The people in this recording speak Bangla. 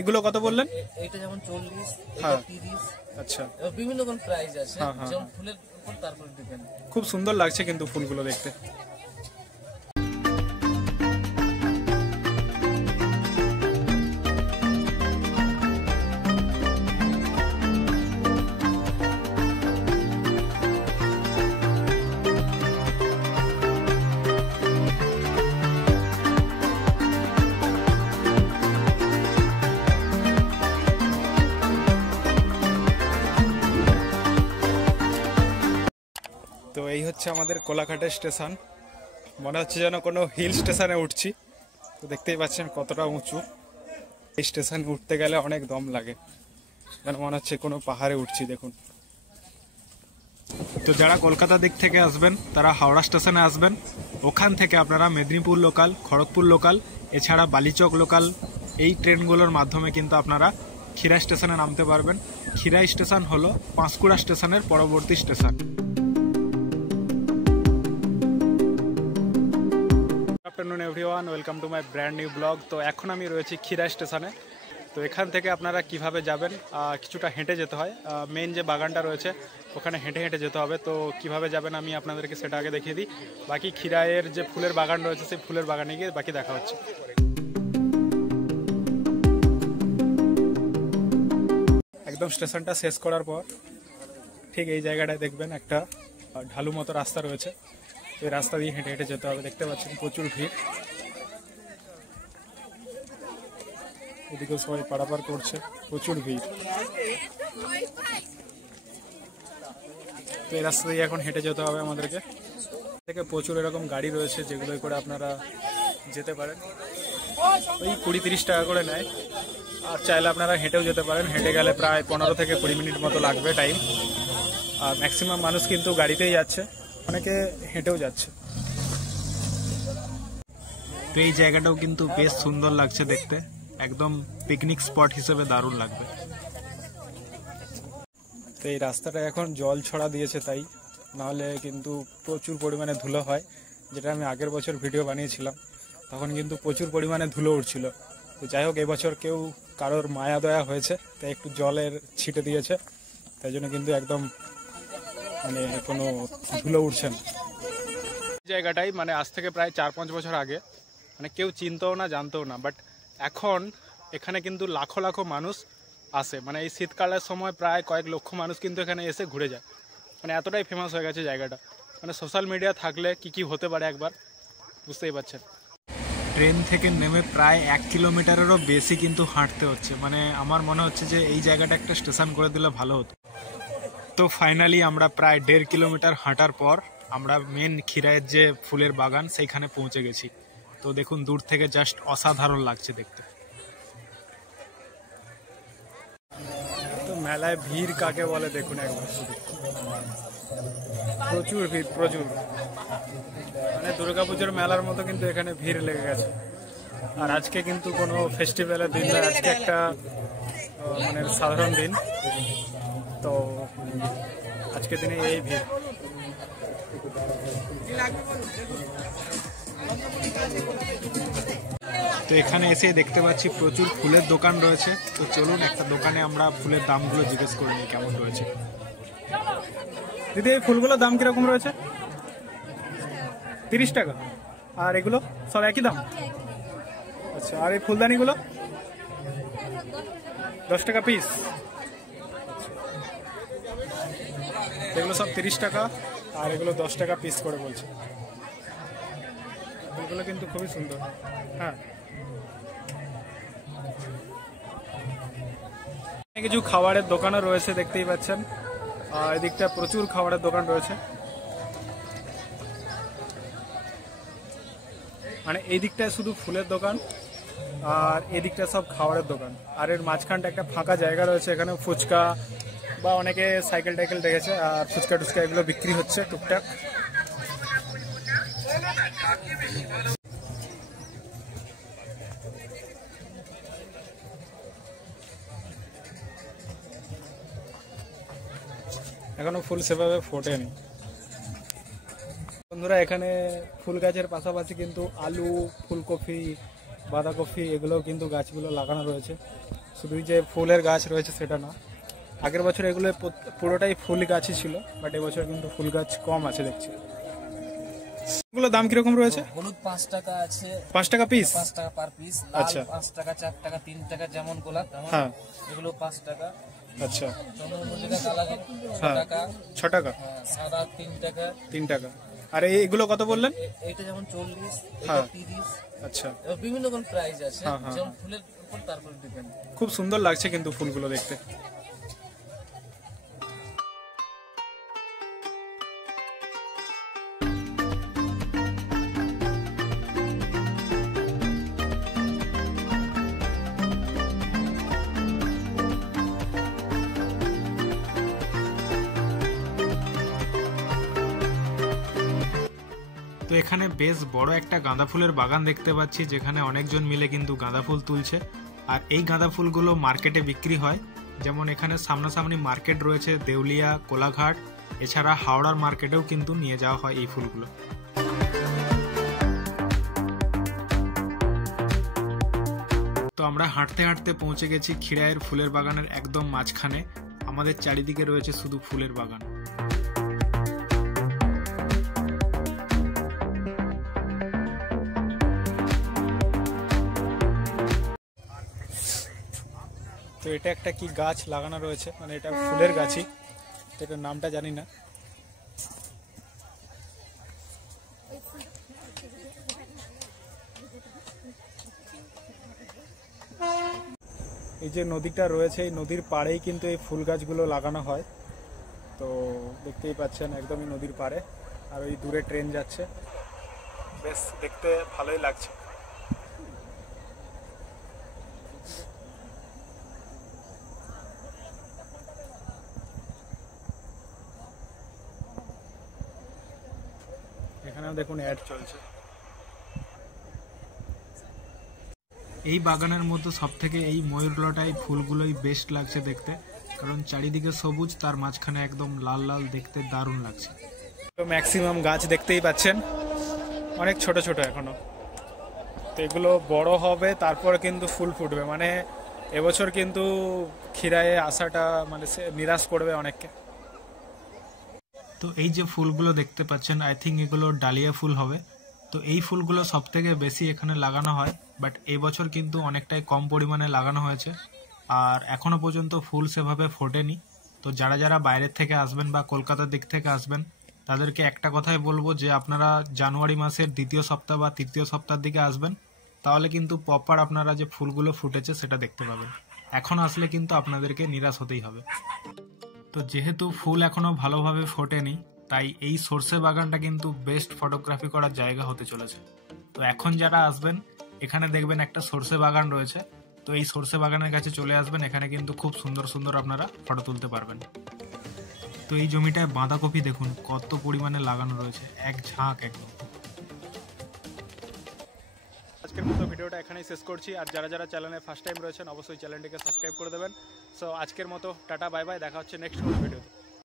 এগুলো কত বললেন? এটা যেমন 40, হ্যাঁ 30। আচ্ছা, বিভিন্ন রকম প্রাইস আছে, হ্যাঁ, যেমন ফুলের উপর তারপর ডিপেন্ড। খুব সুন্দর লাগছে কিন্তু ফুলগুলো দেখতে। তো এই হচ্ছে আমাদের কোলাঘাটের স্টেশন। মনে হচ্ছে যেন কোনো হিল স্টেশনে উঠছি। তো দেখতেই পাচ্ছেন কতটা উঁচু। এই স্টেশনে উঠতে গেলে অনেক দম লাগে, যেন মনে হচ্ছে কোনো পাহাড়ে উঠছি। দেখুন, তো যারা কলকাতা দিক থেকে আসবেন তারা হাওড়া স্টেশনে আসবেন। ওখান থেকে আপনারা মেদিনীপুর লোকাল, খড়গপুর লোকাল, এছাড়া বালিচক লোকাল, এই ট্রেনগুলোর মাধ্যমে কিন্তু আপনারা খিরাই স্টেশনে নামতে পারবেন। খিরাই স্টেশন হলো পাঁশকুড়া স্টেশনের পরবর্তী station. Afternoon everyone, welcome to my brand new blog. তো এখন আমি রয়েছি খিরাই স্টেশনে। তো এখান থেকে আপনারা কিভাবে যাবেন, কিছুটা হেঁটে যেতে হয়। মেন যে বাগানটা রয়েছে ওখানে হেঁটে হেঁটে যেতে হবে। তো কিভাবে যাবেন আমি আপনাদেরকে সেটা আগে দেখিয়ে দিই। বাকি খিরাইয়ের যে ফুলের বাগান রয়েছে সেই ফুলের বাগানে গিয়ে বাকি দেখা হচ্ছে। একদম স্টেশনটা শেষ করার পর ঠিক এই জায়গাটায় দেখবেন একটা ঢালু মতো রাস্তা রয়েছে। এই রাস্তা দিয়ে হেঁটে হেঁটে যেতে হবে। দেখতে পাচ্ছেন প্রচুর ভিড়, এদিকে সবাই পারাপার করছে, প্রচুর ভিড়। তো এই রাস্তা দিয়ে এখন হেঁটে যেতে হবে আমাদেরকে। থেকে প্রচুর এরকম গাড়ি রয়েছে যেগুলো করে আপনারা যেতে পারেন। ওই 20-30 টাকা করে নেয়। আর চাইলে আপনারা হেঁটেও যেতে পারেন। হেঁটে গেলে প্রায় 15 থেকে 20 মিনিট মতো লাগবে টাইম। আর ম্যাক্সিমাম মানুষ কিন্তু গাড়িতেই যাচ্ছে, অনেকে হেঁটেও যাচ্ছে। তো এই জায়গাটাও কিন্তু বেশ সুন্দর লাগছে দেখতে, একদম পিকনিক স্পট হিসেবে দারুণ লাগবে। তো এই রাস্তাটা এখন জল ছড়া দিয়েছে, তাই নাহলে কিন্তু প্রচুর পরিমাণে ধুলো হয়। যেটা আমি আগের বছর ভিডিও বানিয়েছিলাম, তখন কিন্তু প্রচুর পরিমাণে ধুলো উঠছিল। তো যাই হোক, এবছর কারোর মায়া দয়া হয়েছে, তাই একটু জলের ছিটে দিয়েছে, তাই জন্য কিন্তু একদম কোনো ধুলো উঠছে না। এই জায়গাটাই আজ থেকে প্রায় 4-5 বছর আগে কেউ চিনতেও না, জানতেও না, বাট এখন এখানে কিন্তু লাখো লাখো মানুষ আসে। এই শীতকালের সময় প্রায় কয়েক লক্ষ মানুষ কিন্তু এখানে এসে ঘুরে যায়। এতটাই ফেমাস হয়ে গেছে জায়গাটা। সোশ্যাল মিডিয়া থাকলে কি হতে পারে একবার বুঝতেই পারছেন। ট্রেন থেকে নেমে প্রায় 1 কিলোমিটারেরও বেশি কিন্তু হাঁটতে হচ্ছে। আমার মনে হচ্ছে যে এই জায়গাটা একটা স্টেশন করে দিলে ভালো হতো। তো ফাইনালি আমরা প্রায় 1.5 কিলোমিটার হাঁটার পর আমরা মেন খিরাইয়ের যে ফুলের বাগান সেইখানে পৌঁছে গেছি। তো দেখুন, দূর থেকে জাস্ট অসাধারণ লাগছে দেখতে। তো মেলায় ভিড় কাকে বলে দেখুন একবার শুধু, প্রচুর ভিড়, প্রচুর। দুর্গাপুজোর মেলার মতো কিন্তু এখানে ভিড় লেগে গেছে। আর আজকে কিন্তু কোনো ফেস্টিভ্যালের দিন নয়, আজকে একটা সাধারণ দিন। তো আজকের দিনে এই ভিড়। তো এখানে এসে দেখতে পাচ্ছি প্রচুর ফুলের দোকান রয়েছে। তো চলুন একটা দোকানে আমরা ফুলের দামগুলো জিজ্ঞেস করে নিই কেমন রয়েছে। দিদি, এই ফুলগুলোর দাম কিরকম রয়েছে? 30 টাকা। আর এগুলো সব একই দাম? আচ্ছা, আর এই ফুলদানিগুলো 10 টাকা পিস। এগুলো সব 30 টাকা, আর এগুলো 10 টাকা পিস করে বলছে। ফুলগুলো কিন্তু খুবই সুন্দর। হ্যাঁ, কিছু খাবারের দোকানও রয়েছে দেখতেই পাচ্ছেন। আর এদিকটা প্রচুর খাবারের দোকান রয়েছে। এই দিকটায় শুধু ফুলের দোকান, আর এদিকটা সব খাবারের দোকান। আর এর মাঝখানটা একটা ফাঁকা জায়গা রয়েছে, এখানে ফুচকা বা অনেকে সাইকেল টাইকেল রেখেছে, আর ফুচকা টুচকা এগুলো বিক্রি হচ্ছে টুকটাক। এখনো ফুল সেভাবে ফোটেনি। বন্ধুরা, এখানে ফুল গাছের পাশাপাশি কিন্তু আলু, ফুলকপি, বাঁধাকপি এগুলোও কিন্তু গাছগুলো লাগানো রয়েছে। শুধু যে ফুলের গাছ রয়েছে সেটা না, আগের বছর এগুলো পুরোটাই ফুল গাছই ছিল, বাট এবছর কিন্তু ফুল গাছ কম আছে দেখছি। এগুলো দাম কিরকম রয়েছে? হলুদ 5 টাকা আছে, 5 টাকা পিস। 5 টাকা পার পিস। আচ্ছা। লাল 5 টাকা, 4 টাকা, 3 টাকা, যেমন গোলাপ তেমন। হ্যাঁ। এগুলো 5 টাকা। আচ্ছা। চন্দ্রমল্লিকা কালার 6 হ্যাঁ, টাকা। 6 টাকা। হ্যাঁ, সাদা 3 টাকা। 3 টাকা। আর এগুলো কত বললেন? এইটা যেমন 40, হ্যাঁ। এটা 30। আচ্ছা। এবার বিভিন্ন রকম প্রাইস আছে, হ্যাঁ, হ্যাঁ। যেমন ফুলের উপর তারপর ডিপেন্ড। খুব সুন্দর লাগছে কিন্তু ফুলগুলো দেখতে। তো এখানে বেশ বড় একটা গাঁদা ফুলের বাগান দেখতে পাচ্ছি, যেখানে অনেকজন মিলে কিন্তু গাঁদা ফুল তুলছে। আর এই গাঁদা ফুলগুলো মার্কেটে বিক্রি হয়, যেমন এখানে সামনাসামনি মার্কেট রয়েছে দেউলিয়া, কোলাঘাট, এছাড়া হাওড়ার মার্কেটেও কিন্তু নিয়ে যাওয়া হয় এই ফুলগুলো। তো আমরা হাঁটতে হাঁটতে পৌঁছে গেছি খিরাইয়ের ফুলের বাগানের একদম মাঝখানে। আমাদের চারিদিকে রয়েছে শুধু ফুলের বাগান। তো এটা একটা কি গাছ লাগানো রয়েছে, মানে এটা ফুলের গাছই, এটার নামটা জানি না। এই যে নদীটা রয়েছে, এই নদীর পাড়েই কিন্তু এই ফুল গাছগুলো লাগানো হয়। তো দেখতেই পাচ্ছেন একদমই নদীর পাড়ে, আর ওই দূরে ট্রেন যাচ্ছে, বেশ দেখতে ভালোই লাগছে। এখানেও দেখুন অ্যাড চলছে। এই বাগানের মধ্যে সব থেকে এই ময়ূরগুলোটাই ফুলগুলোই বেস্ট লাগছে দেখতে, কারণ চারিদিকে সবুজ, তার মাঝখানে একদম লাল লাল, দেখতে দারুণ লাগছে। তো ম্যাক্সিমাম গাছ দেখতেই পাচ্ছেন অনেক ছোট ছোট এখনো, তো এগুলো বড় হবে তারপর কিন্তু ফুল ফুটবে। মানে এবছর কিন্তু খিরায়ে আসাটা মানে নিরাশ করবে অনেককে। তো এই যে ফুলগুলো দেখতে পাচ্ছেন, আই থিঙ্ক এগুলো ডালিয়া ফুল হবে। তো এই ফুলগুলো সব থেকে বেশি এখানে লাগানো হয়, বাট এই বছর কিন্তু অনেকটাই কম পরিমাণে লাগানো হয়েছে, আর এখনো পর্যন্ত ফুল সেভাবে ফোটেনি। তো যারা যারা বাইরের থেকে আসবেন বা কলকাতার দিক থেকে আসবেন, তাদেরকে একটা কথাই বলবো যে আপনারা জানুয়ারি মাসের 2য় সপ্তাহ বা 3য় সপ্তাহের দিকে আসবেন, তাহলে কিন্তু প্রপার আপনারা যে ফুলগুলো ফুটেছে সেটা দেখতে পাবেন। এখন আসলে কিন্তু আপনাদেরকে নিরাশ হতেই হবে। তো যেহেতু ফুল এখনো ভালোভাবে ফোটেনি, তাই এই সর্ষে বাগানটা কিন্তু বেস্ট ফটোগ্রাফি করার জায়গা হতে চলেছে। তো এখন যারা আসবেন, এখানে দেখবেন একটা সর্ষে বাগান রয়েছে। তো এই সর্ষে বাগানের কাছে চলে আসবেন, এখানে কিন্তু খুব সুন্দর সুন্দর আপনারা ফটো তুলতে পারবেন। তো এই জমিটায় বাঁধাকপি দেখুন কত পরিমাণে লাগানো রয়েছে, এক ঝাঁক একদম। আজকের মতো ভিডিওটা এখানেই শেষ করছি, আর যারা যারা চ্যানেলে ফার্স্ট টাইম রয়েছেন অবশ্যই চ্যানেলটিকে সাবস্ক্রাইব করে দেবেন। সো আজকের মতো টাটা, বাই বাই, দেখা হচ্ছে নেক্সট ভিডিওতে।